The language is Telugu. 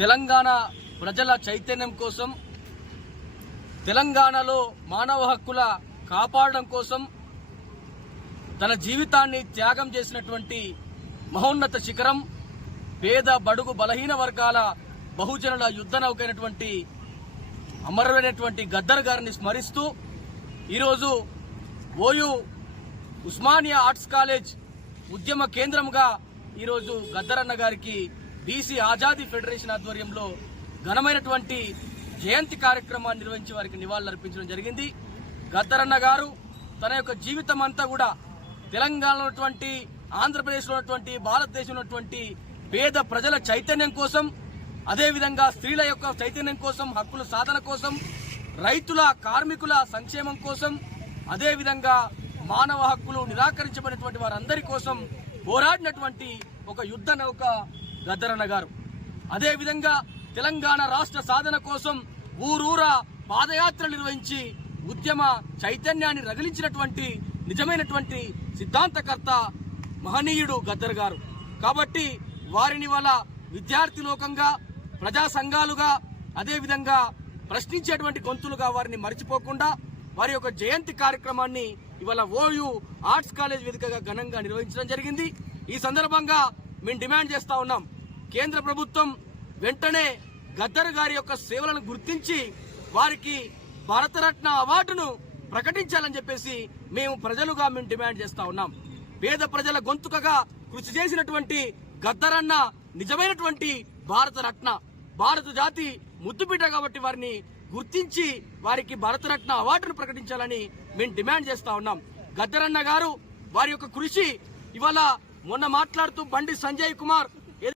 తెలంగాణ ప్రజల చైతన్యం కోసం, తెలంగాణలో మానవ హక్కుల కాపాడడం కోసం తన జీవితాన్ని త్యాగం చేసినటువంటి మహోన్నత శిఖరం, పేద బడుగు బలహీన వర్గాల బహుజనుల యుద్ధ నౌకైనటువంటి అమరుడైనటువంటి గద్దర్ గారిని స్మరిస్తూ ఈరోజు ఓయూ ఉస్మానియా ఆర్ట్స్ కాలేజ్ ఉద్యమ కేంద్రంగా ఈరోజు గద్దర్ అన్న గారికి బీసీ ఆజాదీ ఫెడరేషన్ ఆధ్వర్యంలో ఘనమైనటువంటి జయంతి కార్యక్రమాన్ని నిర్వహించి వారికి నివాళులర్పించడం జరిగింది. గద్దర్ అన్న గారు తన యొక్క జీవితం అంతా కూడా తెలంగాణలో ఉన్నటువంటి, ఆంధ్రప్రదేశ్లో ఉన్నటువంటి, భారతదేశంలో ఉన్నటువంటి పేద ప్రజల చైతన్యం కోసం, అదేవిధంగా స్త్రీల యొక్క చైతన్యం కోసం, హక్కుల సాధన కోసం, రైతుల కార్మికుల సంక్షేమం కోసం, అదేవిధంగా మానవ హక్కులు నిరాకరించబడినటువంటి వారందరి కోసం పోరాడినటువంటి ఒక యుద్ధ నౌక గద్దర్ అన్న గారు. అదేవిధంగా తెలంగాణ రాష్ట్ర సాధన కోసం ఊరూరా పాదయాత్రలు నిర్వహించి ఉద్యమ చైతన్యాన్ని రగిలించినటువంటి నిజమైనటువంటి సిద్ధాంతకర్త మహనీయుడు గద్దర్ గారు. కాబట్టి వారిని వాళ్ళ విద్యార్థి లోకంగా, ప్రజా సంఘాలుగా, అదేవిధంగా ప్రశ్నించేటువంటి గొంతులుగా వారిని మరిచిపోకుండా వారి యొక్క జయంతి కార్యక్రమాన్ని ఇవాళ ఓయూ ఆర్ట్స్ కాలేజ్ వేదికగా ఘనంగా నిర్వహించడం జరిగింది. ఈ సందర్భంగా మేము డిమాండ్ చేస్తా ఉన్నాం, కేంద్ర ప్రభుత్వం వెంటనే గద్దర్ గారి యొక్క సేవలను గుర్తించి వారికి భారతరత్న అవార్డును ప్రకటించాలని చెప్పేసి మేము ప్రజలుగా డిమాండ్ చేస్తా ఉన్నాం. పేద ప్రజల గొంతుకగా కృషి చేసినటువంటి గద్దర్ అన్న నిజమైనటువంటి భారతరత్న, భారత జాతి ముద్దుబిడ్డ కాబట్టి వారిని గుర్తించి వారికి భారతరత్న అవార్డును ప్రకటించాలని మేము డిమాండ్ చేస్తా ఉన్నాం. గద్దర్ అన్న గారు వారి యొక్క కృషి ఇవాళ మొన్న మాట్లాడుతూ బండి సంజయ్ కుమార్